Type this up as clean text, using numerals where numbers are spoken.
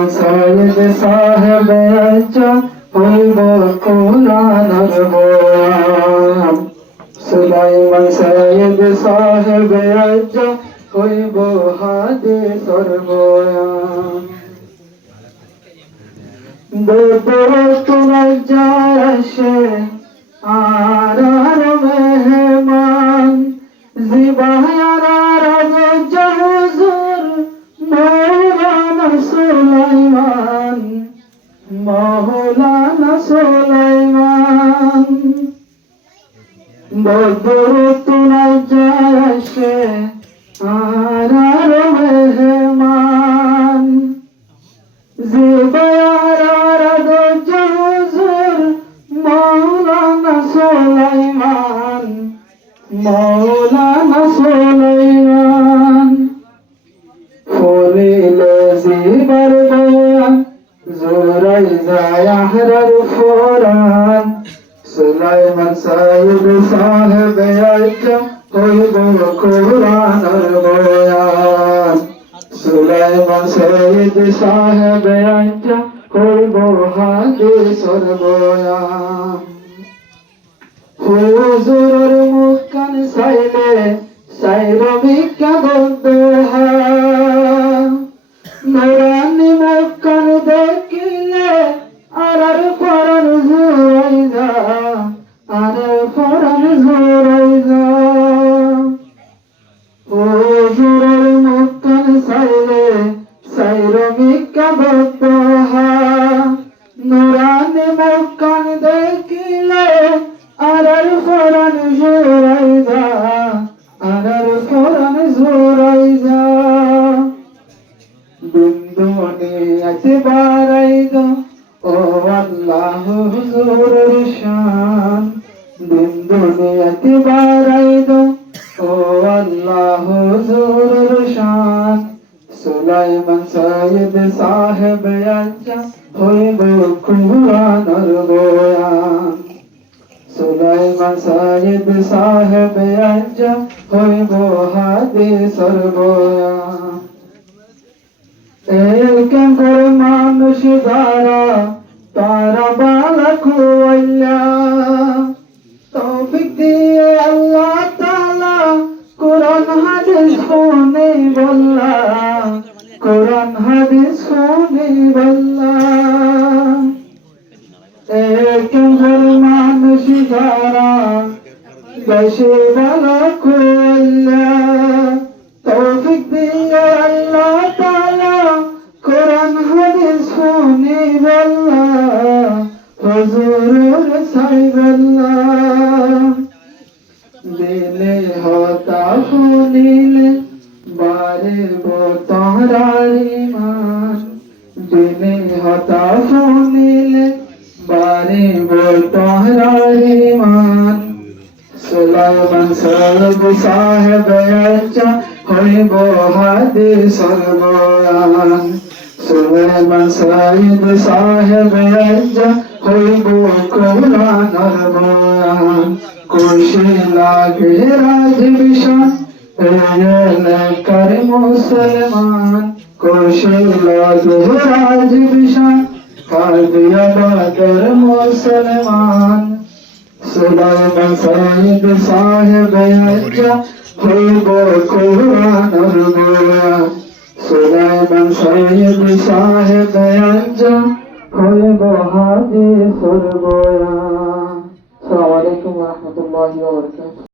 সুলাইমান সাইদ সাহেব আজ্জা হইব কোরআনের বয়ান সুলাইমান সাইদ সাহেব আজ্জা হইব হাদিসের বয়ান দোতরায় যায় আসে আর মেহমান জিবায়ার রাজা হুজুর মৌলানা সুলাইমান মৌলানা সুলাইমান দোতরায় যায় আসে আর মেহমান জিবায়ার রাজা হুজুর মৌলানা সুলাইমান মৌলানা সুলাইমান ফুলিলে জিবার বয়ান জোরাই যায় আহরার ফোরান সুলাইমান সাইদ সাহেব আজ্জা হইব কোরআনের বয়ান সুলাইমান সাইদ সাহেব আজ্জা হইব হাদিসের বয়ান হুজুরের মুখখান চাইলে চাইর ভিক্ষা বন্ধুহা নুরানি মুখখান দেখিলে আর পরাণ জোরাই যা আর পরাণ জোরাই যা হুজুরের মুখখান চাইলে চাইর ভিক্ষা বন্ধুহা নুরানি মুখখান দেখিলে আরার ফরান জোরাই যা আরার ফরান জোরাই যা দুনিয়াতে বাড়াই দো ও আল্লাহ হুজুরের শান দুনিয়াতে বাড়াই দো ও আল্লাহ হুজুরের শান সুলাইমান সাইদ সাহেব আজ্জা হইব কোরআনের বয়ান সুলাইমান সাইদ সাহেব আজ্জা হইব হাদিসের বয়ান একেবারে মানুষ দ্বারা তারা বালা খুয়াইয়া তৌফিক দিয়ে আল্লাহ তাআলা কোরআন হাদিস শুনে বললা কোরআন হাদিস শুনে বললা একেবারে মানুষ দ্বারা দেশে বালা খুয়াইয়া তৌফিক দিয়ে আল্লাহ তাআলা কোরআন হাদিস শুনে বললা হুজুরের সাইবাল্লা দিলে হতা শুনিলে বাড়িব তাহার ঈমান দিলে হতা শুনিলে বাড়িব তাহার ঈমান সুলাইমান সাইদ সাহেব আজ্জা হইব হাদিসের বয়ান সুলাইমান সাইদ সাহেব আজ্জা হইব কোরআনের বয়ান খুশি লাগে রাজবিশান এলাকার মুসলমান খুশি লাগে রাজবিশান কাদিয়া বাদর মুসলমান সুলাইমান সাইদ সাহেব আজ্জা হইব কোরআনের বয়ান সুলাইমান সাইদ সাহেব আজ্জা হইব হাদিসের বয়ান। আসসালামু আলাইকুম ওয়া রাহমাতুল্লাহি ওয়া বারাকাতুহু।